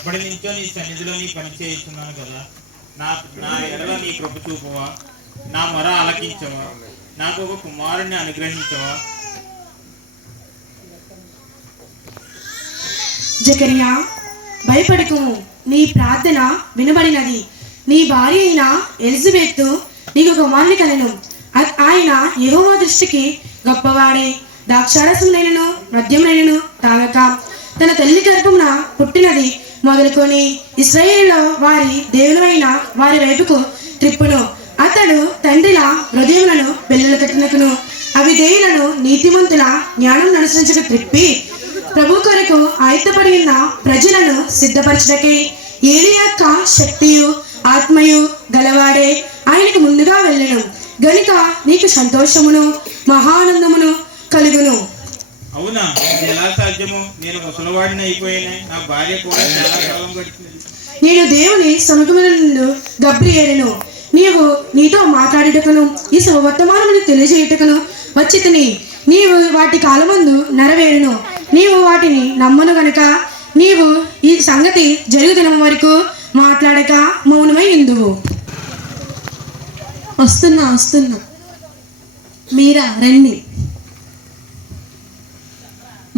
ఎప్పటి నుంచో నీ సన్నిధిలో నీ పని చేస్తున్నాను కదా. నా నా ఎడల నీ కృప చూపవా, నా మొర ఆలకించవా, నాకు ఒక కుమారుణ్ణి అనుగ్రహించవా. జకరియా, భయపడకుము, నీ ప్రార్థన వినబడినది. నీ భార్య అయిన ఎలిజబెత్ నీకు కుమారుని కలెను. ఆయన యెహోవా దృష్టికి గొప్పవాడే. ద్రాక్షారసమునైనను మద్యమునైనను తాగక తన తల్లి గర్భమున పుట్టినది మొదలుకొని ఇశ్రాయేలులో వారి దేవులైన వారి వైపుకు త్రిప్పును. అతడు తండ్రిల హృదయములను పిల్లల కట్టినకును అవిధేయులను నీతిమంతుల జ్ఞానం అనుసరించక త్రిప్పి ప్రభు కొరకు ఆయుధపడి ఉన్న ప్రజలను సిద్ధపరచటకై ఏలియా యొక్క శక్తియు ఆత్మయు గలవాడే ఆయనకు ముందుగా వెళ్ళను గనుక నీకు సంతోషమును మహానందమును కలుగును. అవునా, ఇది ఎలా సాధ్యము? నేను ముసలివాడిని అయిపోయాను, నా భార్య కూడా చాలా కాలం గడిచింది. నేను దేవుని సముఖముల నుండి గబ్రియేలును. నీతో మాట్లాడుటకును ఈ శుభవర్తమానమును తెలియజేయుటకును వచ్చితిని. నీవు వాటి కాలమందు నెరవేరును. నీవు వాటిని నమ్మను గనుక నీవు ఈ సంగతి జరుగు దినం వరకు మాట్లాడక మౌనమై ఉందువు. వస్తున్నా మీరా రండి.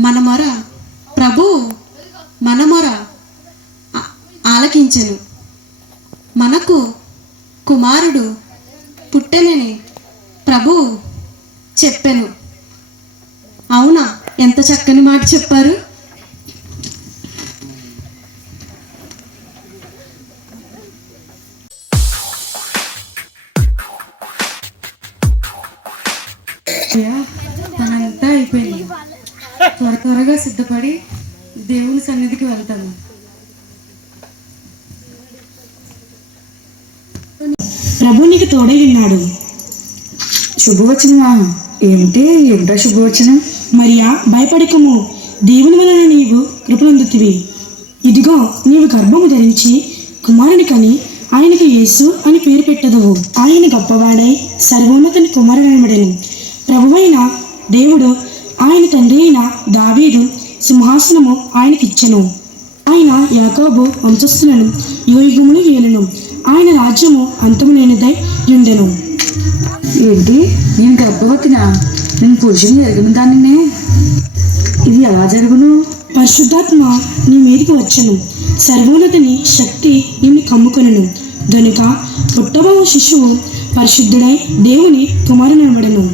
మన మొర ప్రభు మన మొర ఆలకించెను. మనకు కుమారుడు పుట్టెనని ప్రభు చెప్పెను. అవునా, ఎంత చక్కని మాట చెప్పారు. పనంతా అయిపోయింది. త్వరగా సిద్ధపడి దేవుని సన్నిధికి వెళ్తాను. ప్రభు నీకు తోడై ఉన్నాడు. శుభవచనమా? ఏమిటా శుభవచనం? మరియా, భయపడకము, దేవుని వలన నీవు కృపనొందుతివి. ఇదిగో, నీవు గర్భము ధరించి కుమారుని కని ఆయనకు యేసు అని పేరు పెట్టదువు. ఆయన గొప్పవాడై సర్వోన్నతుని కుమారుడనబడెను. ప్రభువైన దేవుడు ఆయన తండ్రి అయిన దావీదు సింహాసనము ఆయనకిచ్చెను. ఆయన యాకోబు వంశస్థులను యుగములు ఏలును. ఆయన రాజ్యము అంతము లేనిదై ఉండెను. ఏంటి, నేను గర్భవతినా? నేను పురుషుని ఎరగిన దానినే. ఇది ఎలా జరుగును? పరిశుద్ధాత్మ నీ మీదికి వచ్చెను. సర్వోన్నతుని శక్తి నిన్ను కమ్ముకొనెను గనుక పుట్టబోవు శిశువు పరిశుద్ధుడై దేవుని కుమారునబడెను.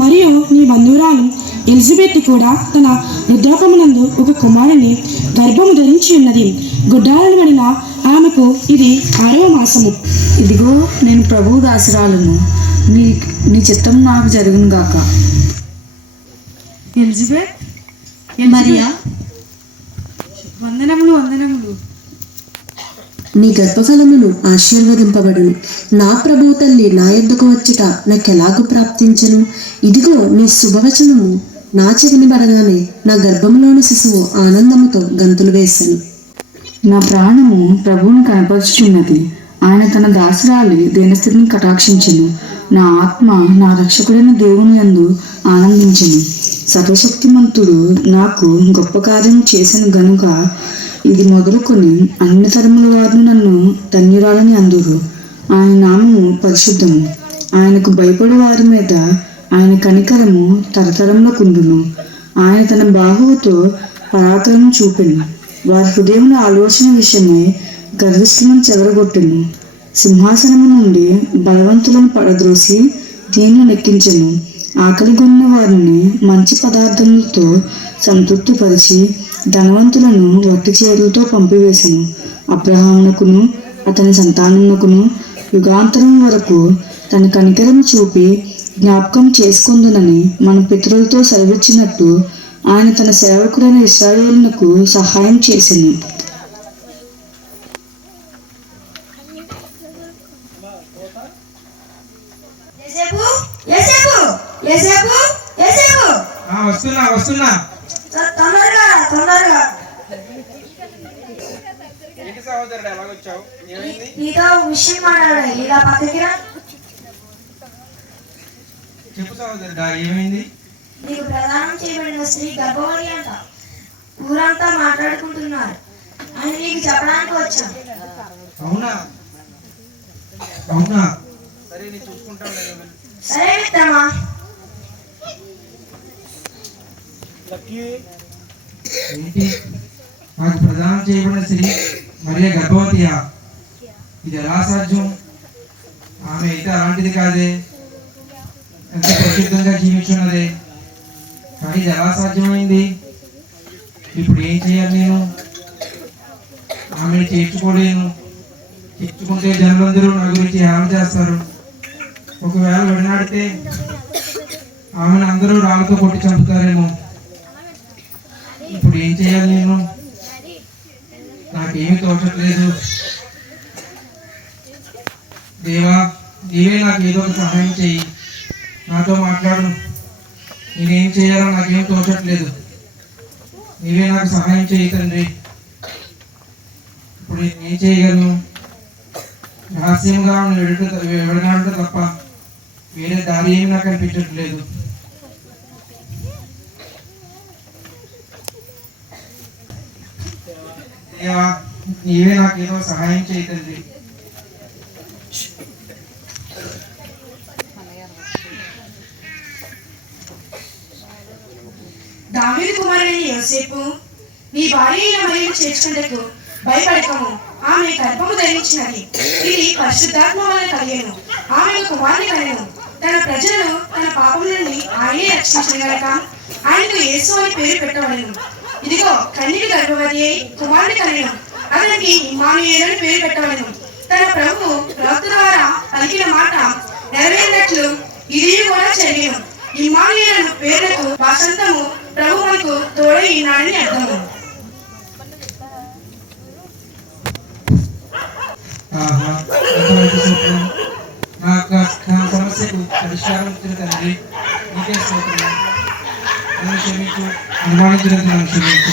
మరియు నీ బంధువురాలు ఎలిజబెత్ కూడా తన వృద్ధాపమునందు ఒక కుమారుని గర్భము ధరించి ఉన్నది. గుడ్డాలను పడిన ఆమెకు ఇది 6వ మాసము. ఇదిగో, నేను ప్రభువు దాసురాలను. నీ చిత్తం నాకు జరుగును గాక. ఎలిజబెత్, మరియా, వందనములు. నీ గర్భఫలమును ఆశీర్వదింపబడును. నా ప్రభువు తల్లి నా యొద్దకు వచ్చుట నాకెలాగూ ప్రాప్తించను? ఇదిగో, నీ శుభవచనము నా చెవిని పడగానే నా గర్భంలోని శిశువు ఆనందముతో గంతులు వేశాను. నా ప్రాణము ప్రభువును కనపరుచుచున్నది. ఆయన తన దాసురాలి దీనస్థితిని కటాక్షించెను. నా ఆత్మ నా రక్షకుడైన దేవుని యందు ఆనందించెను. సర్వశక్తిమంతుడు నాకు గొప్ప కార్యం చేసిన గనుక ఇది మొదలుకొని అన్ని తరముల వారు నన్ను ధన్యురాలని అందురు. ఆయన నామము పరిశుద్ధము. ఆయనకు భయపడే వారి మీద ఆయన కనికరము తరతరములకుండును. ఆయన తన బాహువుతో పరాక్రమం చూపెను. వారి హృదయముల ఆలోచన విషయమై గర్విష్ఠులను చెదరగొట్టెను. సింహాసనము నుండి బలవంతులను పడద్రోసి దీన్ని నెక్కించెను. ఆకలిగొన్న వారిని మంచి పదార్థములతో సంతృప్తిపరిచి ధనవంతులను వట్టి చేతులతో పంపివేశను. అబ్రహామునకును అతని సంతానమునకును యుగాంతరం వరకు తన కనికరం చూపి జ్ఞాపకం చేసుకొందునని మన పితరులతో సెలవిచ్చినట్టు ఆయన తన సేవకుడైన ఇశ్రాయేలునకు సహాయం చేసెను. వస్తున్నా. తొందరగా ఏంటి సహోదరుడు, ఎలాగొచ్చావు? ఏమైంది? నీతో విషయం మాట్లాడాలి. ఇలా పక్కకి రా. చెప్పు సహోదరుడా, ఏమైంది? నీకు ప్రదానం చేయబడిన స్త్రీ గర్భవతి అంట. ఊరంతా మాట్లాడుకుంటున్నారు. అని నీకు చెప్పడానికి వచ్చాం. అవునా అవునా సరే మిత్రమా. ఏంటి నాకు ప్రదానం చేయబడిన స్త్రీ మరియ గర్భవతియా? ఇది ఎలా సాధ్యం? ఆమె అయితే అలాంటిది కాదే, ఎంత పరిశుద్ధంగా జీవించున్నదే, కానీ ఇది ఎలా సాధ్యమైంది? ఇప్పుడు ఏం చేయాలి నేను? ఆమెను చేర్చుకోలేను. చేర్చుకుంటే జనులందరూ నా గురించి హాని చేస్తారు. ఒకవేళ విడనాడితే ఆమెను అందరూ రాళ్ళతో కొట్టి చంపుతారేమో. ఇప్పుడు ఏం చేయాలి నేను? నాకేమీ తోచట్లేదు. దేవా, నీవే నాకు ఏదో ఒక సహాయం చెయ్యి, నాతో మాట్లాడు. నేనేం చేయాలో నాకేం తోచట్లేదు. నీవే నాకు సహాయం చెయ్యి తండ్రి. ఇప్పుడు నేను ఏం చేయగలను? రహస్యంగా విడనాడటం తప్ప వేరే దారి ఏమి నాకు అనిపించట్లేదు. దేవా, నీవే నాకు ఏదో సహాయం చేయి తండ్రి. దావీదు కుమారుడైన యోసేపు, నీ భార్య అయిన మరియను చేర్చుకుంటకు భయపడకము. ఆమె గర్భము ధరించినది. ఇది పరిశుద్ధాత్మ వలన కలిగేను. ఆమె కుమారుని కనెను. తన ప్రజలను తన పాపం నుండి ఆయనే రక్షించగలక ఆయనకు యేసు అని పేరు పెట్టవలెను. ఇదిగో కన్యక గర్భవతి అయి కుమారుని కనెను. అతనికి ఇమ్మానుయేలు అని పేరు పెట్టవలెను. తన ప్రభు ప్రవక్త ద్వారా పలికిన మాట నెరవేరినట్లు ఇది కూడా జరిగేను. ఇమ్మానుయేలు పేరుకు వాసంతము ప్రభు మనకు తోడై ఈనాడని అర్థము. నా సమస్యకు పరిష్కారం ఇచ్చిన తండ్రి, నీకే స్తోత్రం. నన్ను క్షమించు, అనుమానించినందుకు నన్ను క్షమించు.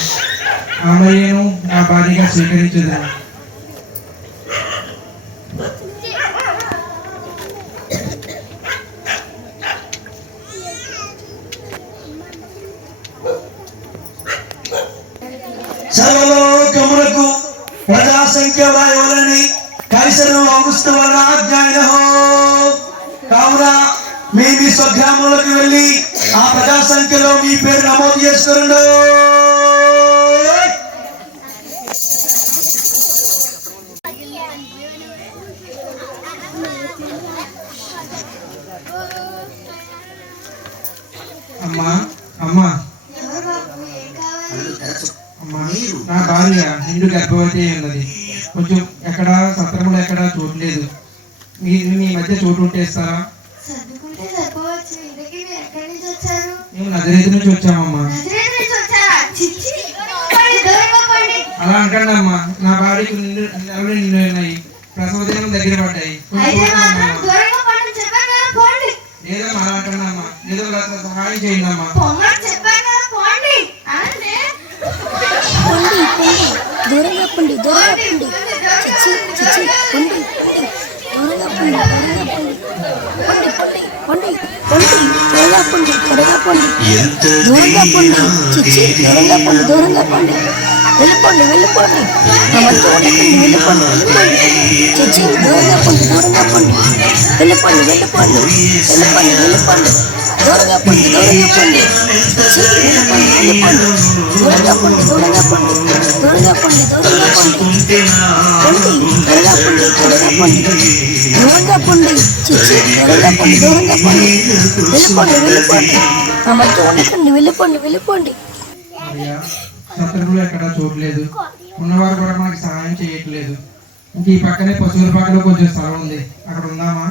ఆ మరియను నా భార్యగా స్వీకరించుదాను. సర్వలోకములకు ప్రజాసంఖ్య వ్రాయవలని కైసరు ఔగుస్తు వలన ఆజ్ఞ అయినహో. కావున మీ మీ స్వగ్రామంలోకి వెళ్ళి ఆ ప్రజాసంఖ్యలో మీ పేరు నమోదు చేసుకురండు. అమ్మా అమ్మా అమ్మా, నా భార్య నిండు గర్భవతి అయి ఉన్నది. కొంచెం ఎక్కడ సత్రములు ఎక్కడ చూడలేదు. మీ మధ్య చోటు ఉంటేస్తారా? సర్దుకుంటే సరిపోవచ్చు. ఇంతకీ మీరు ఎక్కడి నుంచి వచ్చారు? మేము నజరేతు నుంచి వచ్చామమ్మా. నజరేతు నుంచి వచ్చారా? చిచ్చి, పోండి, దూరంగా పోండి. అలా అంటండి అమ్మా. నా భార్యకు నెలలు నిండున్నాయి, ప్రసవ దినం దగ్గర పడ్డాయి. అయితే మాత్రం దూరంగా పోండి చెప్పాను కదా, పోండి. లేదమ్మా, అలా అంటండి అమ్మా. ఏదో సహాయం చేయండి అమ్మా. పొమ్మని చెప్పాను కదా, పోండి. అంటే దూరంగా పండి, దూరంగా పండి, చిచ్చి చిచ్చి పండి, దూరంగా పండి, దూరంగా పండి, పండి పండి పండి పండి, త్వరగా పండి, త్వరగా పండి, దూరంగా పండి, చిచ్చి దూరంగా పండి, దూరంగా పండి, వెళ్ళిపోండి వెళ్ళిపోండి, నా మధ్య ఉండకండి, వెళ్ళిపోండి వెళ్ళిపోండి, చిచ్చి దూరంగా పండి, దూరంగా పండి, వెళ్ళిపోండి వెళ్ళిపోండి వెళ్ళిపోండి వెళ్ళిపోండి, దూరంగా పండి, దూరంగా పండి, చిచ్చి వెళ్ళిపోండి వెళ్ళిపోండి, దూరంగా పండి, దూరంగా పండి, దూరంగా పండి, దూరంగా పండి, పండి త్వరగా పండి, త్వరగా పండి, దూరంగా పండి, చిచ్చి త్వరగా పండి, దూరంగా పండి, వెళ్ళిపోండి వెళ్ళిపోండి, నా మధ్య ఉండకండి, వెళ్ళిపోండి వెళ్ళిపోండి. మరియా, సత్రంలో ఎక్కడా చూడలేదు. ఉన్నవారు కూడా మనకి సహాయం చేయట్లేదు. ఇంక ఈ పక్కనే పశువుల పాకలో కొంచెం స్థలం ఉంది, అక్కడ ఉందామా?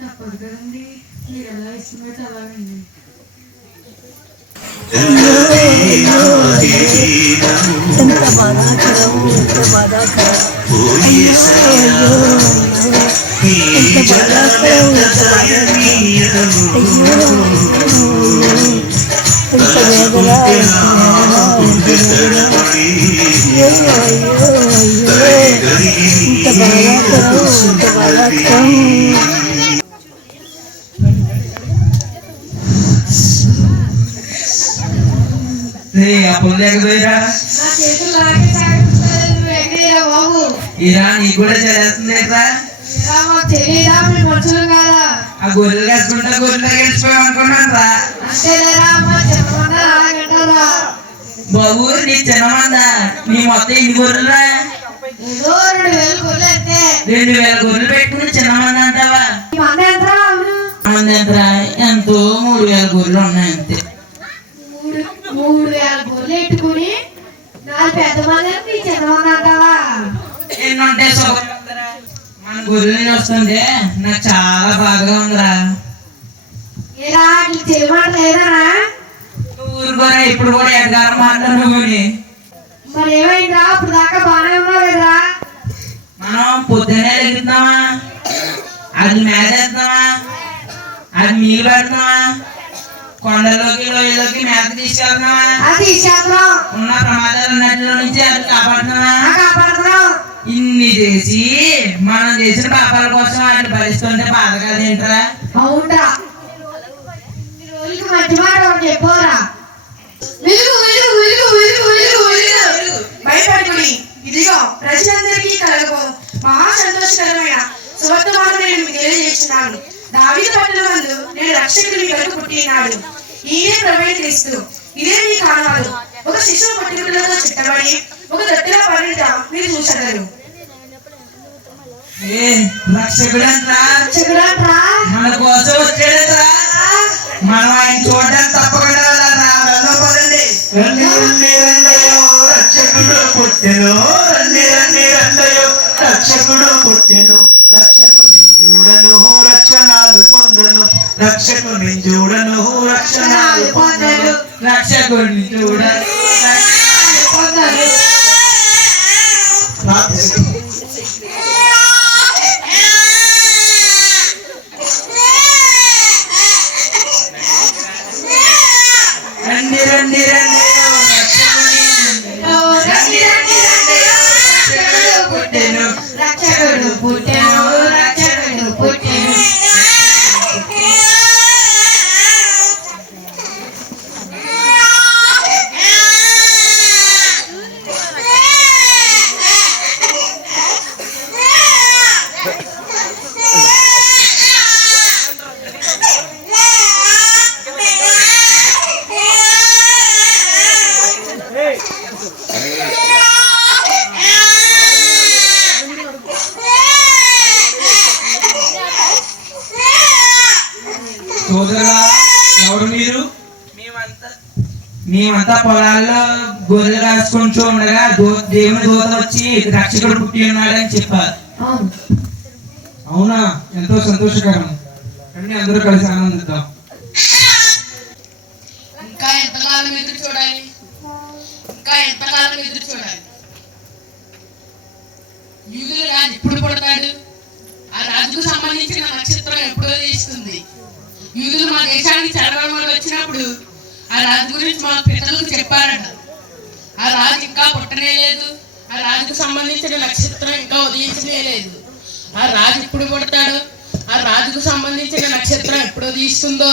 తప్పదు కదండి, మీరు ఎలా ఇష్టమైతే అలాగండి. ఎంత బాధాకరం, ఎంత బాధాకరం, ఎంత బాధాకరం, ఎంత బాధాకరం, అయ్యో ఎంత వేదన, అయ్యో అయ్యో అయ్యో, ఎంత బాధాకరం, ఎంత బాధాకరం. ఆ పొందేకపోయిరా? నా చేతులు లాగే సాగుతుంది. తెలియదురా బాబు. ఇలా నీకు కూడా చదివేస్తుంది ఎట్లా? ఇలా మాకు తెలియదా మీరు మనుషులు కాదా? ఆ గొర్రెలు కాసుకుంటా గొర్రెలు గెలిచిపోయాం అనుకున్నాను రా. అంతేలేరా మా చిన్నమన్నా అలాగంటారా? బాబు నీ చిన్నమందా నీ మొత్తం ఎన్ని గొర్రెలురా? ఏదో 2000 గొర్రెలు అంతే. 2000 గొర్రెలు పెట్టుకుని చిన్నమంది అంటావా? ఈ మంద ఎంతరా? అవును మంది ఎంతరా? ఎంతో 3000 గొర్రెలు ఉన్నాయి అంతే. 3000 గొర్రెలు ఎట్టుకుని 4 పెద్ద మంది నీ చిన్నమంది అంటావా? ఎన్ని ఉంటాయి మన గొర్రెలు చూస్తుంటే నాకు చాలా బాగా ఉందిరా. ఇలా నీకు తెలియమాట లేదనా? ఊరుకోరా ఇప్పుడు కూడా ఎడగారం మాట్లాడుకుని. మరి ఏమైందిరా? ఇప్పుడు దాకా బాగానే ఉన్నావు కదరా? మనం పొద్దున్నే లెగుతున్నావా, అది మేతేస్తున్నావా, అది నీళ్ళు పెడుతున్నావా, కొండల్లోకి లోయలోకి మేత తీసుకెళ్తున్నావా, అది ఇచ్చేస్తున్నాం. ఉన్న ప్రమాదాలన్నిటిలో నుంచి అది కాపాడుతున్నావా? కాపాడుతున్నాం. ఇన్ని చేసి మనం చేసిన పాపాల కోసం వాటిని భరిస్తుంటే బాధ కాదేంట్రా? అవునరా. ఇన్ని రోజులకి మంచి మాట ఒకటి చెప్పోరా. వెలుగు వెలుగు వెలుగు వెలుగు వెలుగు వెలుగు. భయపడుకుని ఇదిగో ప్రజలందరికీ కలగబో మహా సంతోషకరమైన సువర్తమానం నేను మీకు తెలియజేస్తున్నాను. దావీదు పట్టణమందు నేను రక్షకుని కొరకు పుట్టినాడు. ఈయనే ప్రభువైన క్రీస్తు. ఇదే మీ కారణాలు. ఒక శిశువు పట్టుకులతో చుట్టబడి ఒక దొట్టెల పరిట మీరు చూసగలరు. రక్షకుడంట్రా, రక్షకుడంట్రా, మన కోసం వచ్చాడంట్రా. మనం ఆయన చూడడానికి తప్పకుండా వెళ్ళాలరా. వెళ్దాం పదండి. రండి రండి రండయో రక్షకుడు పుట్టెను, రండి రండి రండయో రక్షకుడు పుట్టెను. రక్షకుని చూడను రక్షణాలు పొందను, రక్షకుని చూడను రక్షణాలు పొందను. రక్షకుడిని చూడాలి పొందాలి. రండి రండి రండి రక్షకుడు పుట్టెను, రక్షకుడు పుట్టెను, రక్షకుడు పుట్టెను. సోదరులా, ఎవరు మీరు? మేమంతా పొలాల్లో గొర్రెలు కాసుకుంటూ ఉండగా దేవుని దూత వచ్చి రక్షకుడు పుట్టి ఉన్నాడని చెప్పారు. అవునా, ఎంతో సంతోషకరం. రండి అందరూ కలిసి ఆనందిద్దాం. ఇంకా ఎంతకాలం ఎదురు చూడాలి? ఇంకా ఎంతకాలం ఎదురు చూడాలి? యూదుల రాజు ఎప్పుడు పుడతాడు? ఆ రాజుకు సంబంధించిన నక్షత్రం ఎప్పుడో తీస్తుంది. యూదులు మా దేశానికి చెరపబడి వచ్చినప్పుడు ఆ రాజు గురించి మా పితరులకు చెప్పారట. ఆ రాజు ఇంకా పుట్టనే లేదు. ఆ రాజుకు సంబంధించిన నక్షత్రం ఇంకా ఉదయించనే లేదు. ఆ రాజు ఎప్పుడు పుడతాడు? ఆ రాజుకు సంబంధించిన నక్షత్రం ఎప్పుడు తీస్తుందో.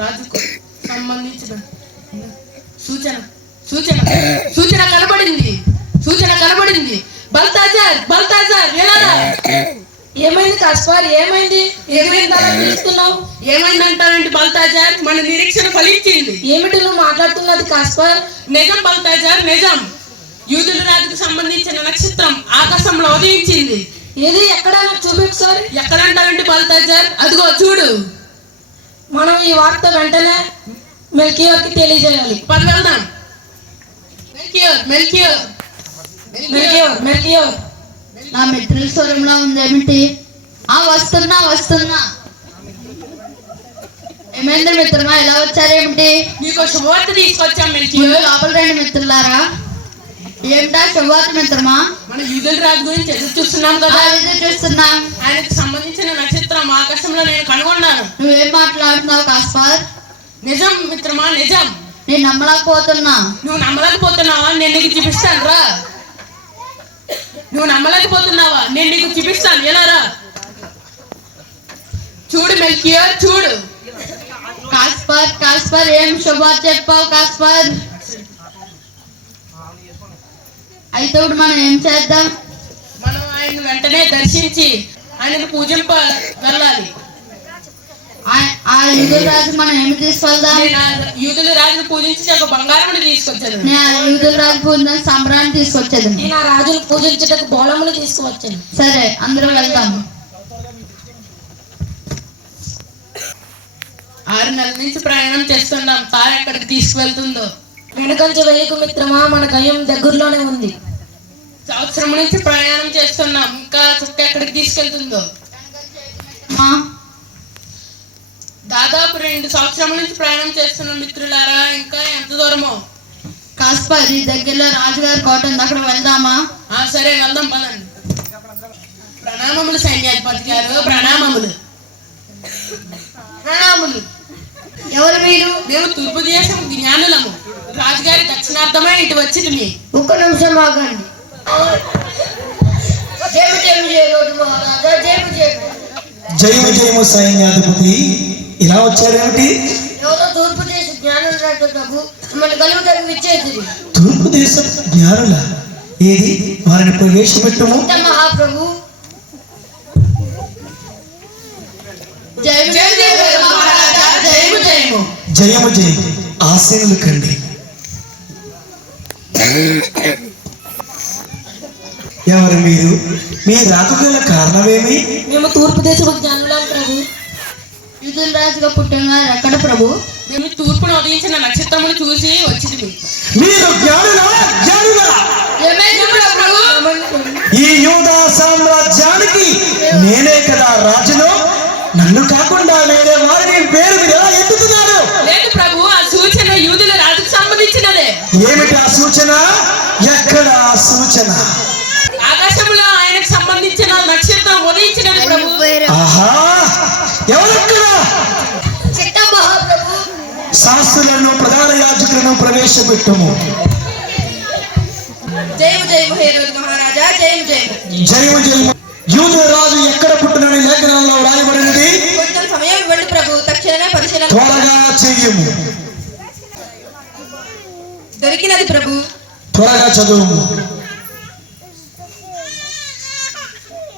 రాజుకు సంబంధించిన సూచన సూచన సూచన కనబడింది. సూచన కనబడింది. బల్తాజార్, బల్తాజార్ ఎలా? ఏమైంది కాస్పార్? ఏమైంది? ఏమైంది? ఏమైందంటావేంటి బల్తాజార్? మన నిరీక్షణ ఫలించింది. ఏమిటి నువ్వు మాట్లాడుతున్నది కాస్పార్? నిజం బల్తాజార్, నిజం. యూదుల రాజుకు సంబంధించిన నక్షత్రం ఆకాశంలో ఉదయించింది. ఏది? ఎక్కడ? నాకు చూపించు సార్. ఎక్కడంటావేంటి బల్తాజార్? అదిగో చూడు. మనం ఈ వార్త వెంటనే మెల్కియోర్కి తెలియజేయాలి. పది వెళ్దాం. మెల్కియోర్, మెల్కియోర్, మెల్కియోర్, మెల్కియోర్. నా మిత్రుల స్వరంలో ఉందేమిటి? వస్తున్నా వస్తున్నా. ఏమైంది మిత్రమా, ఎలా వచ్చారేమిటి? నీకు శుభవార్త తీసుకొచ్చాం మీరు మెల్కియోర్. లోపల రండి మిత్రులారా. ఏమిటా శుభవార్త మిత్రమా? మన యూదుల రాజు గురించి ఎదురు చూస్తున్నాం కదా. ఎదురు చూస్తున్నాం. ఆయనకు సంబంధించిన నక్షత్రం ఆకాశంలో నేను కనుగొన్నాను. నువ్వేం మాట్లాడుతున్నావు కాస్పార్? నిజం మిత్రమా, నిజం. నేను నమ్మలేకపోతున్నా. నువ్వు నమ్మలేకపోతున్నావా? నేను నీకు చూపిస్తాను రా. నువ్వు నమ్మలేకపోతున్నావా? నేను నీకు చూపిస్తాను, ఎలా రా. చూడు మెల్కియోర్, చూడు. కాస్పార్, కాస్పార్ ఏం శుభవార్త చెప్పావు కాస్పార్? అయితే ఇప్పుడు మనం ఏం చేద్దాం? మనం ఆయన వెంటనే దర్శించి ఆయనను పూజింప వెళ్ళాలి. ఆ యూదుల రాజు మనం ఏమి తీసుకెళ్దాం? నేను ఆ యూదుల రాజును పూజించి ఒక బంగారముని తీసుకొచ్చాను. నేను ఆ యూదుల రాజు పూజించిన సంబరాన్ని తీసుకొచ్చేది. నేను ఆ రాజును పూజించటకు బోళములు తీసుకువచ్చాను. సరే, అందరూ వెళ్దాం. 6 నెలల నుంచి ప్రయాణం చేస్తున్నాం. తాను ఎక్కడికి తీసుకువెళ్తుందో. వెనుకంచి వెళ్ళకు మిత్రమా, మన గమ్యం దగ్గరలోనే ఉంది. సంవత్సరం నుంచి ప్రయాణం చేస్తున్నాం. ఇంకా చుక్క ఎక్కడికి తీసుకెళ్తుందో. దాదాపు 2 సంవత్సరాల నుంచి ప్రయాణం చేస్తున్నాం మిత్రులారా. ఇంకా ఎంత దూరమో? కాస్త దగ్గరలో రాజుగారి కోట ఉంది, అక్కడ వెళ్దామా? సరే, వెళ్దాం పదండి. ప్రణామములు సైన్యాధిపతి గారు. ప్రణామములు. ప్రణామములు. ఎవరు మీరు? మేము తూర్పు దేశం జ్ఞానులము. రాజుగారి దక్షిణార్థమై ఇటు వచ్చింది. మీ ఒక్క నిమిషం ఆగండి. జయము జయము సైన్యాధిపతి, ఇలా వచ్చారేమిటి? ఎవరో తూర్పు దేశ జ్ఞానులు ప్రభు, మిమ్మల్ని కలుగుతారు ఇచ్చేది. తూర్పు దేశం జ్ఞానుల ఏది? వారిని ప్రవేశపెట్టము. మహాప్రభు. జయము జయము మహారాజా, జయము జయము. జయము జయము. ఆశీనులు కండి. ఎవరు మీరు? మీ రాకగల కారణమేమి? మేము తూర్పు దేశపు జ్ఞానులం ప్రభు. యూదుల రాజుగా పుట్టిన వారు ఎక్కడ ప్రభు? మేము తూర్పును ఉదయించిన నక్షత్రమును చూసి వచ్చింది. మీరు జ్ఞానులా? జ్ఞానులా? ఈ యూదా సామ్రాజ్యానికి నేనే కదా రాజును. నన్ను కాకుండా వేరే వారిని పేరు మీద ఎత్తుతున్నారు. లేదు ప్రభు, ఆ సూచన యూదుల రాజుకు సంబంధించినదే. ఏమిటి ఆ సూచన? ఎక్కడ ఆ సూచన? ఆకాశంలో ఆయనకు సంబంధించిన నక్షత్రం ఉదయించినది ప్రభు. ఆహా, ఎవరక్కడ? శాస్త్రులను ప్రధాన యాజకులను ప్రవేశపెట్టము. జయము జయము హేరోదు మహారాజా, జయము జయము. జయము జయము. యూదుల రాజు ఎక్కడ పుట్టినని లేఖనాల్లో వ్రాయబడినది. కొంచెం సమయం ఇవ్వండి ప్రభు, తక్షణమే పరిశీలన. త్వరగా చెయ్యము. దొరికినది ప్రభు. త్వరగా చదువు.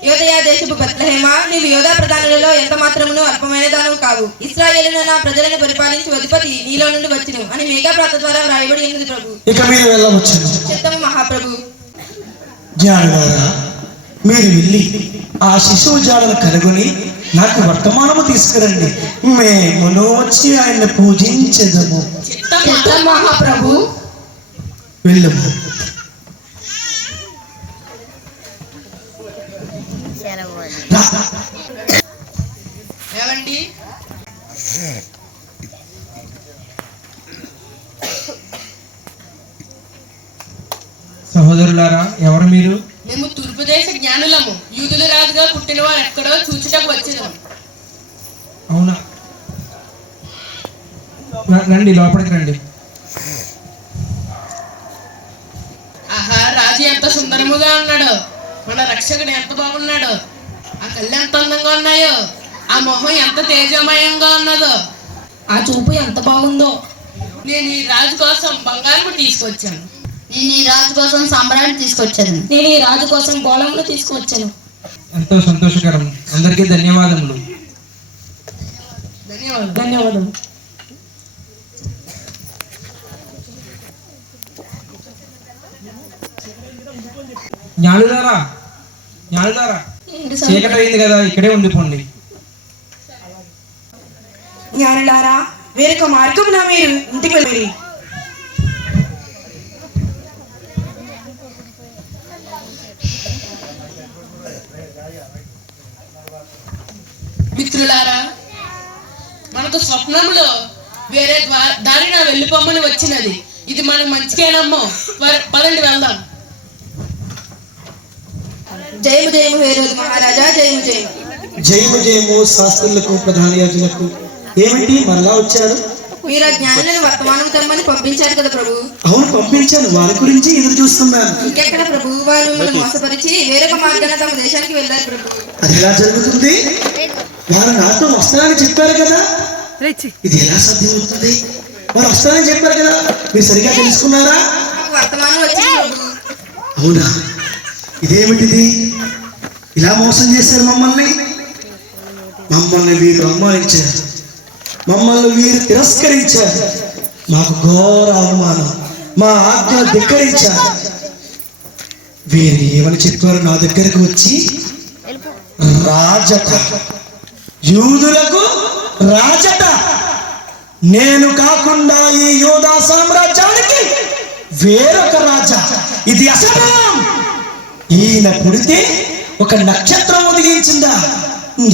యోదయ దేశపు బెత్లెహేమ, నీవు యోధా ప్రధానులలో ఎంత మాత్రమును అల్పమైన దానవు కావు. ఇశ్రాయేలును నా ప్రజలను పరిపాలించి అధిపతి నీలో నుండి వచ్చును అని మేఘా ప్రాత ద్వారా వ్రాయబడి ఉన్నది ప్రభు. ఇక మీరు వెళ్ళవచ్చు. చిత్తము మహాప్రభు. జ్ఞానులారా, మీరు వెళ్ళి ఆ శిశువు జాడను కనుగొని నాకు వర్తమానము తీసుకురండి. మేమును వచ్చి ఆయన పూజించెదము. చిత్తము మహాప్రభు. వెళ్ళము. ఏమండి? సహోదరులారా, ఎవరు మీరు? మేము తూర్పు దేశ జ్ఞానులము. యూదుల రాజుగా పుట్టిన వారు ఎక్కడో చూచుటకు వచ్చేదాం. అవునా? రండి, లోపలికి రండి. ఆహా, రాజు ఎంత సుందరముగా ఉన్నాడో, మన రక్షకుడు ఎంత బాగున్నాడో, ఆ కళ్ళు ఎంత అందంగా ఉన్నాయో, ఆ మొహం ఎంత తేజమయంగా ఉన్నదో, ఆ చూపు ఎంత బాగుందో. నేను ఈ రాజు కోసం బంగారం తీసుకొచ్చాను. నేను ఈ రాజు కోసం సంబరాన్ని తీసుకొచ్చాను. నేను ఈ రాజు కోసం బోళములు తీసుకువచ్చాను. ఎంతో సంతోషకరం. అందరికీ ధన్యవాదములు. ధన్యవాదం. జ్ఞానులారా, చీకటి అయింది కదా, ఇక్కడే ఉండిపోండి. జ్ఞానులారా, వేరొక మార్గమున మీరు ఇంటికి వెళ్ళి. మిత్రులారా, మనకు స్వప్నంలో వేరే దారిన వెళ్ళిపోమని వచ్చినది. ఇది మనకు మంచికేనమ్మో. పదండి వెళ్దాం. జయము జయము హేరోదు మహారాజా, జయము జయము. జయము జయము శాస్త్రులకు ప్రధాన యాజకులకు. ఏమిటి మరలా వచ్చారు? మీరు ఆ జ్ఞానులను వర్తమానం తెమ్మని పంపించారు కదా ప్రభు. అవును, పంపించాను. వారి గురించి ఎదురు చూస్తున్నాను. ఇంకెక్కడ ప్రభు? వారు మిమ్మల్ని మోసపరిచి వేరొక మార్గాన తమ దేశానికి వెళ్ళారు ప్రభు. అది ఎలా జరుగుతుంది? వారు నాతో వస్తారని చెప్పారు కదా. ఇది ఎలా సాధ్యమవుతుంది? వారు వస్తారని చెప్పారు కదా. మీరు సరిగా తెలుసుకున్నారా? వర్తమానం వచ్చింది ప్రభు. అవునా, ఇదేమిటిది? ఇలా మోసం చేశారు మమ్మల్ని. మమ్మల్ని వీరు అవమానించారు, మమ్మల్ని వీరు తిరస్కరించారు. మాకు ఘోర అవమానం, మా ఆజ్ఞ ధిక్కరించారు. వీరు ఏమని చెప్పారు? నా దగ్గరకు వచ్చి రాజట, యూదులకు రాజట, నేను కాకుండా ఈ యూదా సామ్రాజ్యానికి వేరొక రాజా. ఇది అసంభవం. ఈయన పుడితే ఒక నక్షత్రం ఉదయించిందా?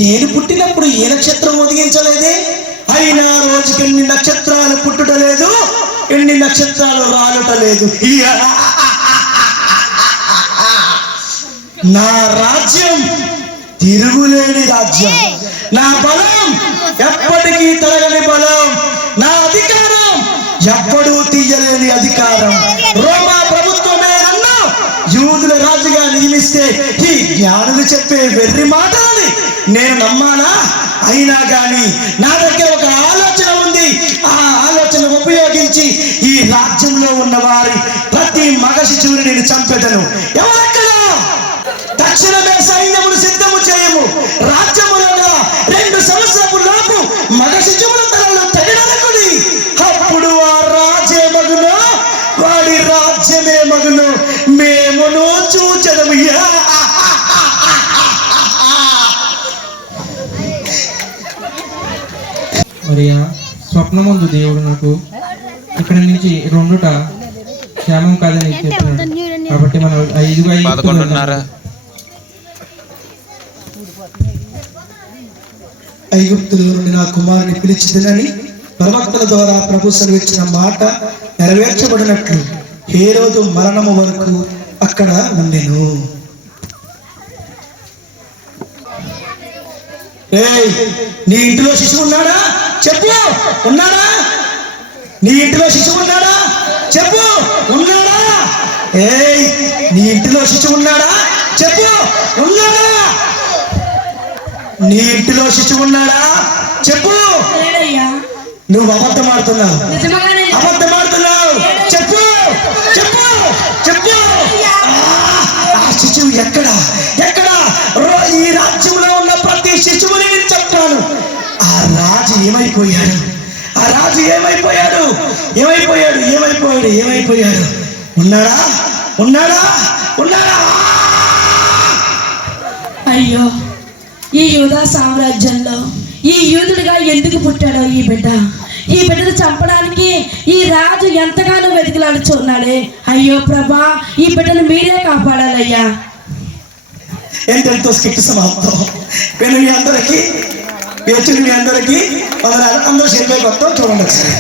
నేను పుట్టినప్పుడు ఏ నక్షత్రం ఉదయించలేదే. అయినా రోజుకి ఎన్ని నక్షత్రాలు పుట్టుట లేదు, ఎన్ని నక్షత్రాలు రాలుట లేదు. నా రాజ్యం తిరుగులేని రాజ్యం, నా బలం ఎప్పటికీ తరగని బలం, నా అధికారం ఎప్పుడూ తీయలేని అధికారం. రోమా ప్రభుత్వమే నన్ను యూదుల రాజుగా నియమిస్తే ఈ జ్ఞానులు చెప్పే వెర్రి మాటలని నేను నమ్మాలా? అయినా కానీ నా దగ్గర ఒక ఆలోచన ఉంది. ఆ ఆలోచన ఉపయోగించి ఈ రాజ్యంలో ఉన్న వారి ప్రతి మగ శిశువుని నేను చంపెదను. ఎవరెక్కడ? తక్షణమే సైన్యమును సిద్ధము చేయము. రాజ్యములో 2 సంవత్సరపు లోపు మగ శిశువుల తలలో తెగడనుకుని, అప్పుడు ఆ రాజ్య మగును, వాడి రాజ్యమే మగును, మేమును చూచదము. మరియా, స్వప్నమందు దేవుడు నాకు ఇక్కడి నుంచి రెండుట క్షేమం కాదని చెప్పాడు. కాబట్టి మనం 5:11 ఐగుప్తుల నుండి నా కుమారుని పిలిచిదనని ప్రవక్తల ద్వారా ప్రభు సెలవిచ్చిన మాట నెరవేర్చబడినట్లు హేరోదు మరణము వరకు అక్కడ ఉండెను. నీ ఇంటిలో శిశువు ఉన్నాడా? చెప్పు. ఉన్నాడా? నీ ఇంటిలో శిశువు ఉన్నాడా? చెప్పు. ఉన్నాడా? నీ ఇంటిలో శిశువు ఉన్నాడా? చెప్పు. ఉన్నాడా? నీ ఇంటిలో శిశువు ఉన్నాడా? చెప్పు. నువ్వు అబద్ధమాడుతున్నావు, అబద్ధమాడుతున్నావు. చెప్పు, చెప్పు, చెప్పు. ఆ శిశువు ఎక్కడ? ఎక్కడ? ఈ రాజ్యంలో ఉన్న ప్రతి శిశువుని నేను చెప్తాను. ఆ రాజు ఏమైపోయాడు? ఆ రాజు ఏమైపోయాడు? ఏమైపోయాడు? ఏమైపోయాడు? ఏమైపోయాడు? ఉన్నాడా? ఉన్నాడా? ఉన్నాడా? అయ్యో, ఈ యూదా సామ్రాజ్యంలో ఈ యూదుడిగా ఎందుకు పుట్టాడో ఈ బిడ్డ. ఈ బిడ్డను చంపడానికి ఈ రాజు ఎంతగానో వెతికిలాడుచున్నాడే. అయ్యో ప్రభా, ఈ బిడ్డను మీరే కాపాడాలయ్యా. ఎంతో స్కిట్ సమాప్తం. మీ అందరికీ పేచులు, మీ అందరికీ అందరూ సినిమా కొత్త చూడండి ఒకసారి.